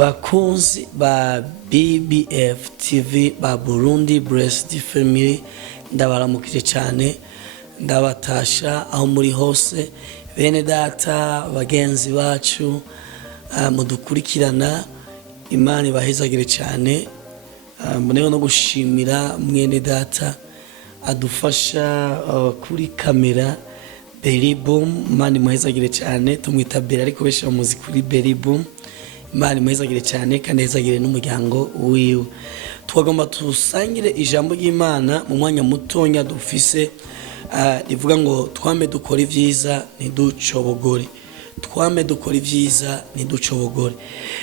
bakunzi ba BBF TV ba Burundi Blessed Family, ndabaramukije cyane, ndabatasha aho muri hose, bene data bagenzi bacu mudukurikirana. Imana ibahezagire cyane, mboneho no gushimira mwene data adufasha kuri kamera Berryboom. Imana imuhezagire cyane, tumwita Berry ariko benshi bamuzi kuri Berryboom. Imana imuhezagire cyane kandi ihezagire n'umuryango wiwe. Twagomba tusangire ijambo ry'Imana mu mwanya mutonya dufise, rivuga ngo twame dukora ivyiza ntiducobogore. Twame dukora ivyiza ntiducobogore.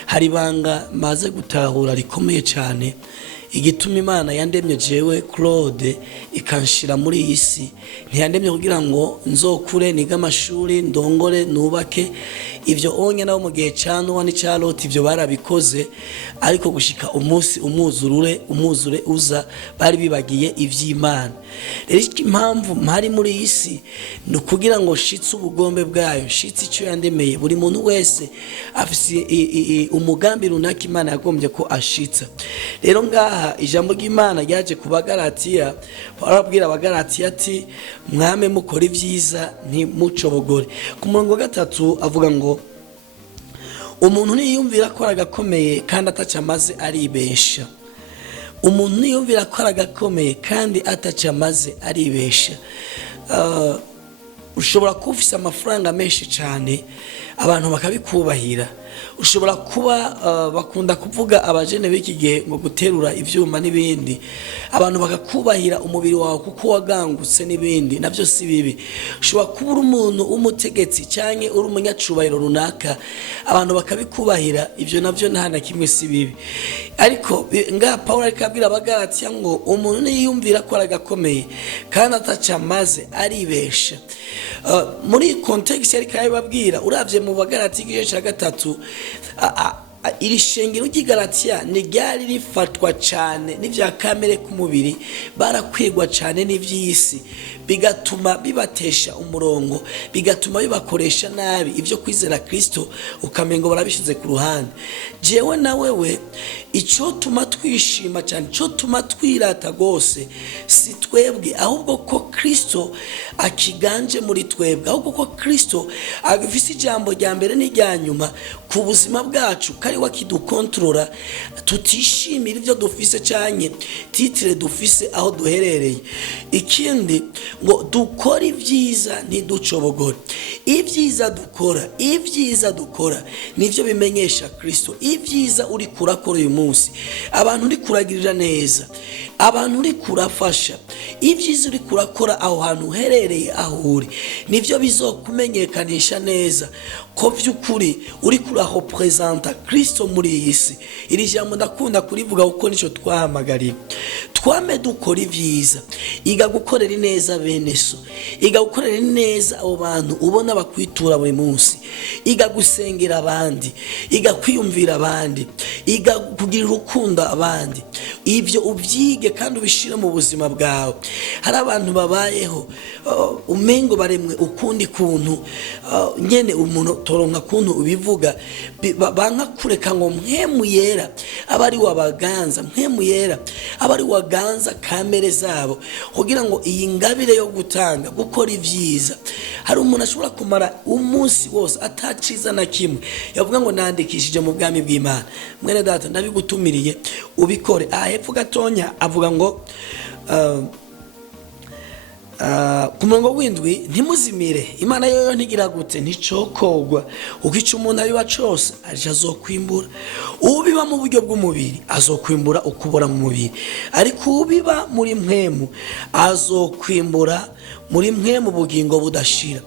Hari banga maze gutahura rikomeye cyane, igituma Imana yandemye jewe Claude ikanshira muri iyi si. Ntiyandemye kugira ngo nzokure niga amashuri ndongore nubake, ivyo onye nawo mu gihe ca Nowa n'ca Loti ivyo barabikoze, ariko gushika umunsi umwuzure uza bari bibagiye ivy'Imana. Rero impamvu mpari muri iyi si ni kugira ngo shitse ubugombe bwayo, shitse ico yandemeye. Buri muntu wese afise umugambi runaka Imana yagombye ko ashitsa. Rero ngaha ijambo ry'Imana ryaje ku Bagalatiya, barabwira Abagalatiya ati mwame mukora ivyiza ntimucobogore. Ku murongo wa 3 avuga ngo umuntu niyumvira ko aragakomeye kandi atacamaze aribesha. Umuntu niyumvira ko aragakomeye kandi atacamaze aribesha. Ushobora kuba ufise amafaranga menshi cyane, abantu bakabikubahira. Ushobora kuba bakunda kuvuga abajene b'iki gihe ngo guterura ivyuma n'ibindi, abantu bakakubahira umubiri wawe kuko wagangutse n'ibindi, navyo si bibi. Ushobora kuba uri umuntu w'umutegetsi cyane uri umunyacubahiro runaka, abantu bakabikubahira, ivyo navyo nta na kimwe si bibi. Ariko nga Paulo arikabwira Abagalatiya ngo umuntu niyumvira ko aragakomeye kandi atacamaze aribesha. Muri context yari kayibabwira, uravye mu Bagalatiya igice ca 3, iri shengero ry'Igalatiya ni ryari rifatwa cyane n'ivya kamere k'umubiri, barakwegwa cyane n'ivy'isi, bigatuma bibatesha umurongo, bigatuma bibakoresha nabi ivyo kwizera Kristo, ukamengo barabishize ku ruhande. Jewe na wewe ico tuma twishima cyane, ico tuma twirata gose, si twebwe ahubwo ko Kristo akiganje muri twebwe, ahubwo ko Kristo agifise ijambo rya mbere n'irya nyuma ku buzima bwacu, kari wakidukontrola, tutishimira ivyo dufise cyane titre dufise aho duherereye. Ikindi ngo dukora ivyiza ntiducobogore. Ivyiza dukora nivyo bimenyesha Kristo. Ivyiza uri kurakora uyu munsi, abantu uri kuragirira neza, abantu uri kurafasha, ivyiza uri kurakora aho hantu uherereye aho uri, nivyo bizokumenyekanisha neza ko vy'ukuri uri kuraho presenta Kristo muri iyi si. Iri jambo ndakunda kurivuga kuko nico twahamagariye. Twame dukora ivyiza, iga gukorera neza bene so, iga gukorera neza abo bantu ubona bakwitura buri munsi, iga gusengera abandi, iga kwiyumvira abandi, iga kugira urukundo abandi. Ivyo ubyige kandi ubishira mu buzima bwawe. Hari abantu babayeho umengo baremwe ukundi kuntu, nyene umuntu toronka kuntu ubivuga, banka kureka ngo mpemu yera abari wabaganza, mpemu yera abari waganza kamere zabo, kugira ngo iyi ngabire yo gutanga gukora ivyiza. Hari umuntu ashobora kumara umunsi wose ataciza na kimwe, yavuga ngo nandikishije mu bwami bw'Imana. Mwene data ndabigutumiriye ubikore. Hepfo gatonya avuga ngo ku murongo w'indwi, ntimuzimire, Imana yoyo ntigira gute, nticokogwa. Ukica umuntu abiba cose aje azokwimbura. Ubiba mu buryo bw'umubiri azokwimbura ukubora mu mubiri, ariko ubiba muri mpwemu azokwimbura muri mpwemu bugingo budashira.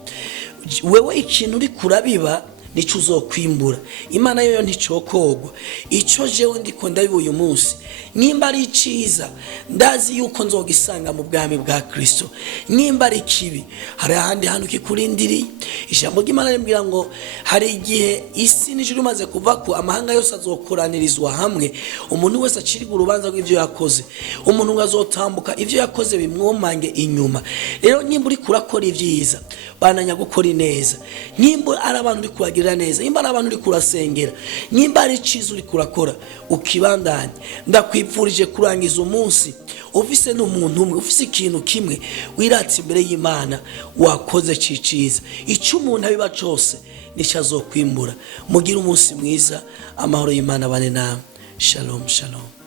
Wewe ikintu uri kurabiba nico uzokwimbura. Imana yoyo nticokogwa. Ico jewe ndiko ndabiba uyu munsi, nimba ari iciza ndazi yuko nzogisanga mu bwami bwa Kristo. Nimba ari kibi, hari ahandi hantu kikurindiriye. Ijambo ry'Imana rimbwira ngo hari igihe isi n'ijuru maze kuva ko amahanga yose azokoranirizwa hamwe, umuntu wese acirwa urubanza rw'ivyo yakoze. Umuntu ngazotambuka ivyo yakoze bimwomange inyuma. Rero nimba uri kurakora ivyiza, bananya gukora ineza. Nimba ari abantu uri kuragira kukugirira neza, nimba ari abantu uri kurasengera, nimba ari icyiza uri kurakora ukibandanye, ndakwipfurije kurangiza umunsi ufise n'umuntu umwe, ufise ikintu kimwe wiratse imbere y'Imana wakoze ciciza. Icyo umuntu abiba cyose nicyo azokwimbura. Mugire umunsi mwiza, amahoro y'Imana abane namwe. Shalom shalom.